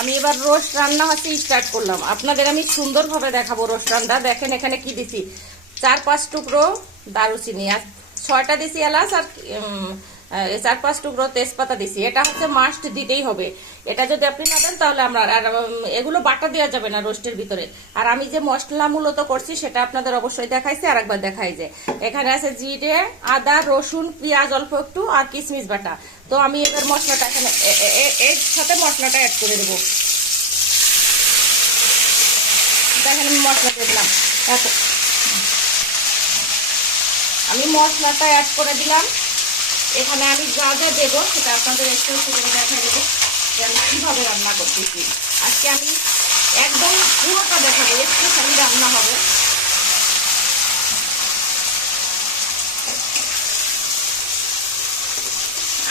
আমি এবার রোস্ট রান্না হচ্ছে স্টার্ট করলাম। আপনাদের আমি সুন্দরভাবে দেখাবো রোস্ট রান্না। দেখেন এখানে কি দিছি, 4-5 টুকরো দারুচিনি, আর 6টা দিছি এলাচ, আর 4-5 টুকরো তেজপাতা দিছি। এটা হচ্ছে মাস্ট দিতেই হবে। এটা যদি আপনি না দেন তাহলে আমরা আর এগুলো বাটা দেওয়া যাবে না রোস্টের ভিতরে। আর আমি যে মশলা মূলত করছি সেটা আপনাদের অবশ্যই দেখাইছি, আর একবার দেখাই যে এখানে আছে জিরে, আদা, রসুন, পেঁয়াজ অল্প একটু, আর কিশমিশ বাটা। তো আমি এবার মশলাটা এখানে এর সাথে মশলাটা অ্যাড করে দেবো। দেখেন আমি মশলা দিয়ে দিলাম। আমি মশলাটা অ্যাড করে দিলাম। এখানে আমি যা যা দেবো সেটা আপনাদের একটু একটু করে দেখা দেবো যে আমি কীভাবে রান্না করতেছি। আজকে আমি একদম পুরোটা দেখাবো, একটু খালি রান্না হবে।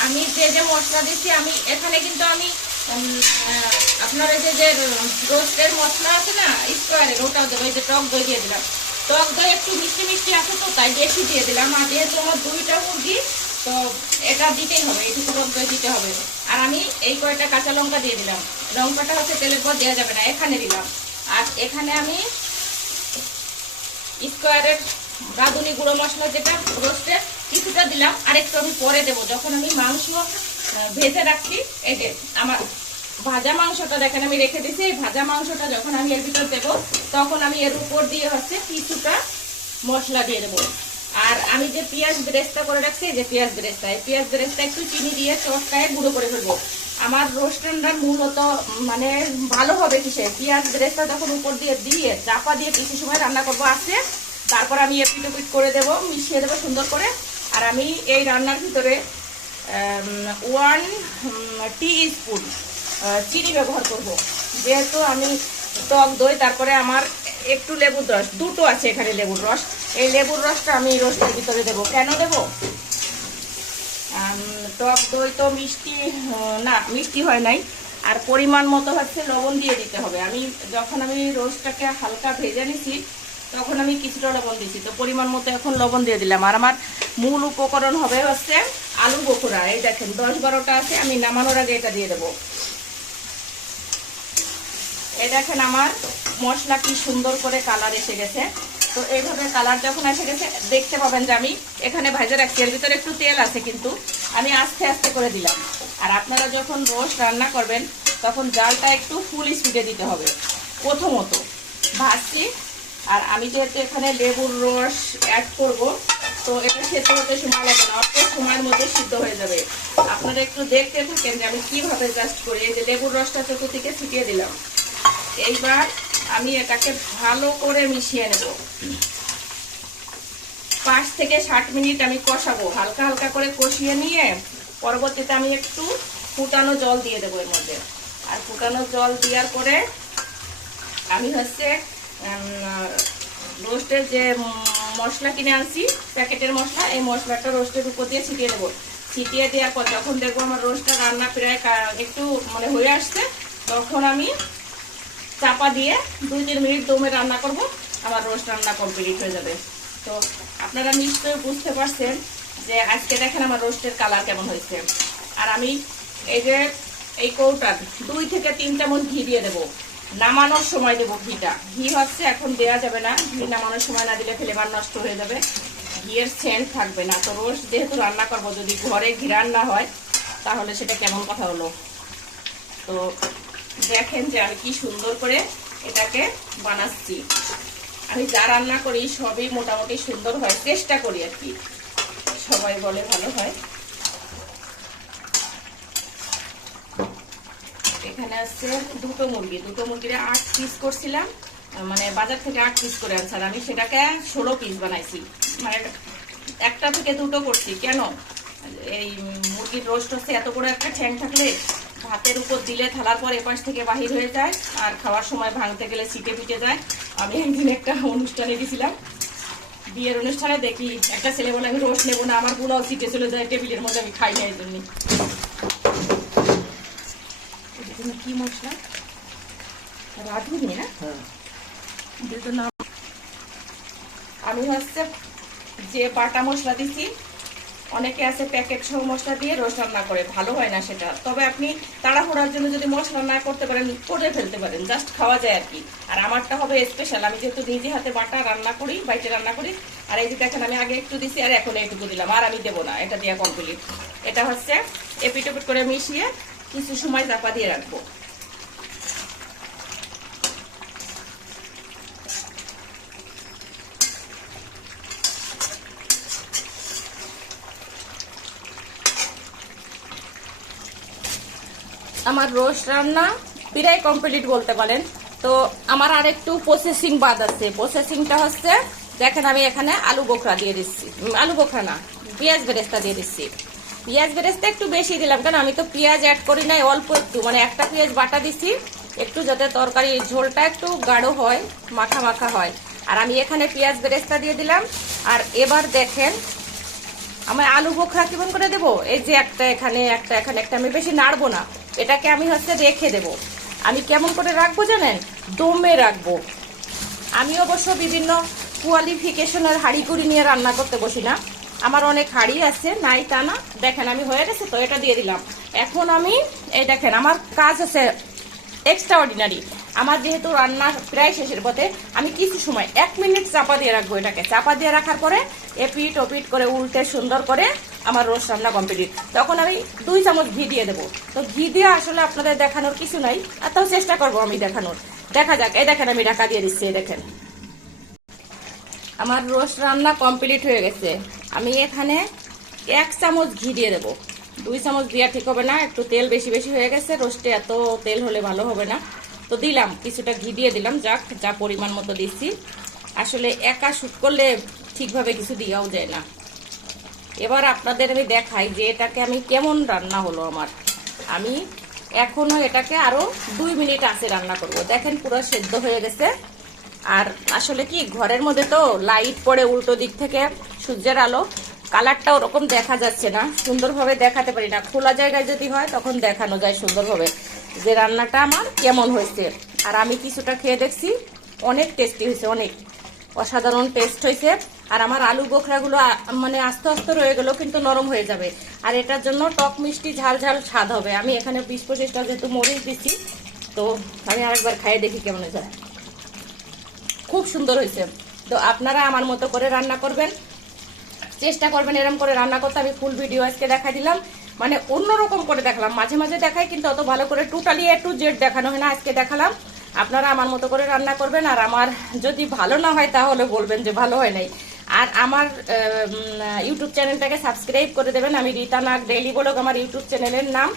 আমি যে যে মশলা দিচ্ছি, আমি এখানে কিন্তু আমি আপনার এই যে রোস্টের মশলা আছে না স্কোয়ারের, ওটাও দেবো। এই যে টক দই দিয়ে দিলাম, টক দই একটু মিষ্টি মিষ্টি আছে তো তাই বেশি দিয়ে দিলাম। আর যেহেতু আমার 2টা মুরগি, তো এটা দিতেই হবে, এইটুকু টক দই দিতে হবে। আর আমি এই কয়টা কাঁচা লঙ্কা দিয়ে দিলাম। লঙ্কাটা হচ্ছে তেলের পর দেওয়া যাবে না, এখানে দিলাম। আর এখানে আমি স্কোয়ারের রাঁধুনি গুঁড়ো মশলা যেটা রোস্টের কিছুটা দিলাম, আর একটু আমি পরে দেবো যখন আমি মাংস ভেজে রাখছি। এই যে আমার ভাজা মাংসটা দেখেন আমি রেখে দিচ্ছি, এই ভাজা মাংসটা যখন আমি এর ভিতর দেবো তখন আমি এর উপর দিয়ে হচ্ছে কিছুটা মশলা দিয়ে দেবো। আর আমি যে পেঁয়াজ বেরেস্তা করে রাখছি, এই যে পেঁয়াজ বেরেস্তা, এই পেঁয়াজ বেরেস্তা একটু চিনি দিয়ে চটকায় গুঁড়ো করে ফেলবো। আমার রোস্ট রান্নার মূলত মানে ভালো হবে কিসে, পেঁয়াজ বেরেস্তা যখন উপর দিয়ে দিয়ে চাপা দিয়ে কিছু সময় রান্না করবো আসছে, তারপর আমি এপিট ওপিট করে দেবো, মিশিয়ে দেবো সুন্দর করে। আর আমি এই রান্নার ভিতরে 1 টিস্পুন চিনি ব্যবহার করব, যেহেতু আমি টক দই, তারপরে আমার একটু লেবুর রস, 2টো আছে এখানে লেবুর রস। এই লেবুর রসটা আমি রোস্টের ভিতরে দেবো। কেন দেবো, টক দই তো মিষ্টি না, মিষ্টি হয় নাই। আর পরিমাণ মতো হচ্ছে লবণ দিয়ে দিতে হবে। আমি যখন আমি রোস্টটাকে হালকা ভেজে নিছি তখন আমি কিছুটা লবণ দিয়েছি, তো পরিমাণ মতো এখন লবণ দিয়ে দিলাম। আর আমার মূল উপকরণ হবে হচ্ছে আলু বোখরা। এই দেখেন 10-12টা আছে, আমি নামানোর আগে এটা দিয়ে দেবো। এই দেখেন আমার মশলা কি সুন্দর করে কালার এসে গেছে। তো এইভাবে কালার যখন এসে গেছে দেখতে পাবেন যে আমি এখানে ভাজা রাখছি, এর ভিতরে একটু তেল আছে কিন্তু আমি আস্তে আস্তে করে দিলাম। আর আপনারা যখন রোস্ট রান্না করবেন তখন জালটা একটু ফুল স্পিডে দিতে হবে প্রথমত। ভাজছি, আর আমি যেহেতু এখানে লেবুর রস অ্যাড করব, তো এটা সেদ্ধ হতে সময় লাগে না, অল্প সময়ের মধ্যে সিদ্ধ হয়ে যাবে। আপনারা একটু দেখতে থাকেন যে আমি কিভাবে জাস্ট করি। এই যে লেবুর রসটা চতুর্দিকে ছিটিয়ে দিলাম। এইবার আমি এটাকে ভালো করে মিশিয়ে নেব। 5 থেকে 7 মিনিট আমি কষাবো, হালকা হালকা করে কষিয়ে নিয়ে পরবর্তীতে আমি একটু ফুটানো জল দিয়ে দেবো এর মধ্যে। আর ফুটানো জল দেওয়ার পরে আমি হচ্ছে রোস্টের যে মশলা কিনে আনছি প্যাকেটের মশলা, এই মশলাটা রোস্টের উপর দিয়ে ছিটিয়ে দেবো। ছিটিয়ে দেওয়ার পর যখন দেখবো আমার রোস্টটা রান্না প্রায় একটু মানে হয়ে আসছে, তখন আমি চাপা দিয়ে 2-3 মিনিট দমে রান্না করব, আমার রোস্ট রান্না কমপ্লিট হয়ে যাবে। তো আপনারা নিশ্চয়ই বুঝতে পারছেন যে আজকে দেখেন আমার রোস্টের কালার কেমন হয়েছে। আর আমি এই যে এই কৌটার 2 থেকে 3 চামচ ঘি দিয়ে দেবো। নামানোর সময় দেবো ঘিটা। ঘি হচ্ছে এখন দেওয়া যাবে না, ঘি নামানোর সময় না দিলে ফ্লেভার নষ্ট হয়ে যাবে, ঘিয়ের সেন্ট থাকবে না। তো রোস্ট যেহেতু রান্না করবো, যদি ঘরে ঘি রান্না হয় তাহলে সেটা কেমন কথা হলো। তো দেখেন যে আমি কি সুন্দর করে এটাকে বানাচ্ছি। আমি যা রান্না করি সবই মোটামুটি সুন্দর হয়, চেষ্টা করি আর কি, সবাই বলে ভালো হয়। এখানে আছে 2টো মুরগি, 2টো মুরগিরে 8 পিস করছিলাম, মানে বাজার থেকে 8 পিস করে আনছি। আমি সেটাকে 16 পিস বানাইছি, মানে 1টা থেকে 2টো করছি। কেন, এই মুরগির রোস্ট হচ্ছে এত বড় একটা ঠ্যাং থাকলে ভাতের উপর দিলে থালার পর এপাশ থেকে বাহির হয়ে যায়, আর খাওয়ার সময় ভাঙতে গেলে ছিটে পিটে যায়। আমি একদিন একটা অনুষ্ঠানে গেছিলাম, বিয়ের অনুষ্ঠানে, দেখি একটা ছেলে বলে আমি রোস্ট নেবো না, আমার পুলাও ছিটে চলে যায় টেবিলের মধ্যে, আমি খাই না। এই জন্য কি মশলা রাঁধুনি না, নাম। আমি হচ্ছে যে বাটা মশলা দিছি অনেকে আছে প্যাকেট সহ মশলা দিয়ে রোস্ট রান্না করে, ভালো হয় না সেটা। তবে আপনি তাড়াহুড়ার জন্য যদি মশলা না করতে পারেন, করে ফেলতে পারেন, জাস্ট খাওয়া যায় আর কি। আর আমারটা হবে স্পেশাল, আমি যেহেতু নিজে হাতে বাটা রান্না করি, বাইটে রান্না করি। আর এই যে দেখেন আমি আগে একটু দিছি আর এখন এইটুকু দিলাম, আর আমি দেবো না, এটা দিয়ে কমপ্লিট। এটা হচ্ছে এপিট ওপিট করে মিশিয়ে কিছু সময় চাপা দিয়ে রাখবো। আমার রোস্ট রান্না প্রায় কমপ্লিট বলতে পারেন। তো আমার আর একটু প্রসেসিং বাদ আছে। প্রসেসিংটা হচ্ছে দেখেন আমি এখানে আলু বোখরা দিয়ে দিচ্ছি, আলু বোখরা না, পেঁয়াজ বেরেস্তা দিয়ে দিচ্ছি। পেঁয়াজ বেরেস্তা একটু বেশি দিলাম, কারণ আমি তো পেঁয়াজ অ্যাড করি নাই, অল্প একটু, মানে একটা পেঁয়াজ বাটা দিছি একটু, যাতে তরকারি ঝোলটা একটু গাঢ় হয়, মাখা মাখা হয়। আর আমি এখানে পেঁয়াজ বেরেস্তা দিয়ে দিলাম। আর এবার দেখেন আমার আলু বোখরা কেমন করে দেবো, এই যে একটা এখানে একটা এখানে একটা, আমি বেশি নাড়বো না, এটাকে আমি হচ্ছে রেখে দেব। আমি কেমন করে রাখবো জানেন, দমে রাখবো। আমি অবশ্য বিভিন্ন কোয়ালিফিকেশনের হাঁড়ি কুড়ি নিয়ে রান্না করতে বসি না, আমার অনেক হাঁড়ি আছে, নাই তা না। দেখেন আমি হয়ে গেছে তো, এটা দিয়ে দিলাম। এখন আমি এই দেখেন আমার কাজ হচ্ছে এক্সট্রা অর্ডিনারি। আমার যেহেতু রান্না প্রায় শেষের পথে, আমি কিছু সময় 1 মিনিট চাপা দিয়ে রাখবো। এটাকে চাপা দিয়ে রাখার পরে এপিট ওপিট করে উল্টে সুন্দর করে আমার রোস্ট রান্না কমপ্লিট। তখন আমি 2 চামচ ঘি দিয়ে দেবো। তো ঘি দিয়ে আসলে আপনাদের দেখানোর কিছু নাই, আর তাও চেষ্টা করবো আমি দেখানোর। দেখা যাক, এই দেখেন আমি ঢাকা দিয়ে দিচ্ছি। এই দেখেন আমার রোস্ট রান্না কমপ্লিট হয়ে গেছে। আমি এখানে 1 চামচ ঘি দিয়ে দেবো। 2 চামচ দেওয়া ঠিক হবে না, একটু তেল বেশি বেশি হয়ে গেছে, রোস্টে এত তেল হলে ভালো হবে না। তো দিলাম, কিছুটা ঘি দিয়ে দিলাম, যাক যা পরিমাণ মতো দিচ্ছি। আসলে একা শুট করলে ঠিকভাবে কিছু দেওয়াও যায় না। এবার আপনাদের আমি দেখাই যে এটাকে আমি কেমন রান্না হলো আমার। আমি এখনো এটাকে আরো 2 মিনিট আছে রান্না করব। দেখেন পুরো সেদ্ধ হয়ে গেছে। আর আসলে কি ঘরের মধ্যে তো লাইট পড়ে উল্টো দিক থেকে, সূর্যের আলো, কালারটা ওরকম দেখা যাচ্ছে না, সুন্দরভাবে দেখাতে পারি না। খোলা জায়গায় যদি হয় তখন দেখানো যায় সুন্দরভাবে যে রান্নাটা আমার কেমন হয়েছে। আর আমি কিছুটা খেয়ে দেখছি, অনেক টেস্টি হয়েছে, অনেক অসাধারণ টেস্ট হয়েছে। আর আমার আলু বোখরাগুলো মানে আস্তে আস্তে রয়ে গেল, কিন্তু নরম হয়ে যাবে। আর এটার জন্য টক মিষ্টি ঝাল ঝাল স্বাদ হবে। আমি এখানে 20-25টা যেহেতু মরিচ দিচ্ছি, তো আমি আরেকবার খাইয়ে দেখি কেমন হয়েছে। খুব সুন্দর হয়েছে। তো আপনারা আমার মতো করে রান্না করবেন, চেষ্টা করবেন এরকম করে রান্না করতে। আমি ফুল ভিডিও আজকে দেখা দিলাম, মানে অন্যরকম করে দেখালাম। মাঝে মাঝে দেখাই, কিন্তু অত ভালো করে টোটালি A to Z দেখানো হয় না, আজকে দেখালাম। আপনারা আমার মতো করে রান্না করবেন। আর আমার যদি ভালো না হয় তাহলে বলবেন যে ভালো হয় নাই। আর আমার ইউটিউব চ্যানেলটাকে সাবস্ক্রাইব করে দেবেন। আমি রীতা নাগ ডেইলি ব্লগ আমার ইউটিউব চ্যানেলের নাম,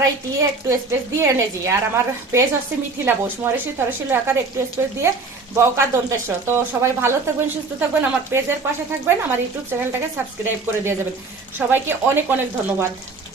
RITA একটু স্পেস দিয়ে NAG। আর আমার পেজ হচ্ছে মিথিলা বোস, মরেশি থরশিল আকার একটু স্পেস দিয়ে বউকা দন্তেশ্ব। তো সবাই ভালো থাকবেন, সুস্থ থাকবেন, আমার পেজের পাশে থাকবেন, আমার ইউটিউব চ্যানেলটাকে সাবস্ক্রাইব করে দিয়ে যাবেন। সবাইকে অনেক অনেক ধন্যবাদ।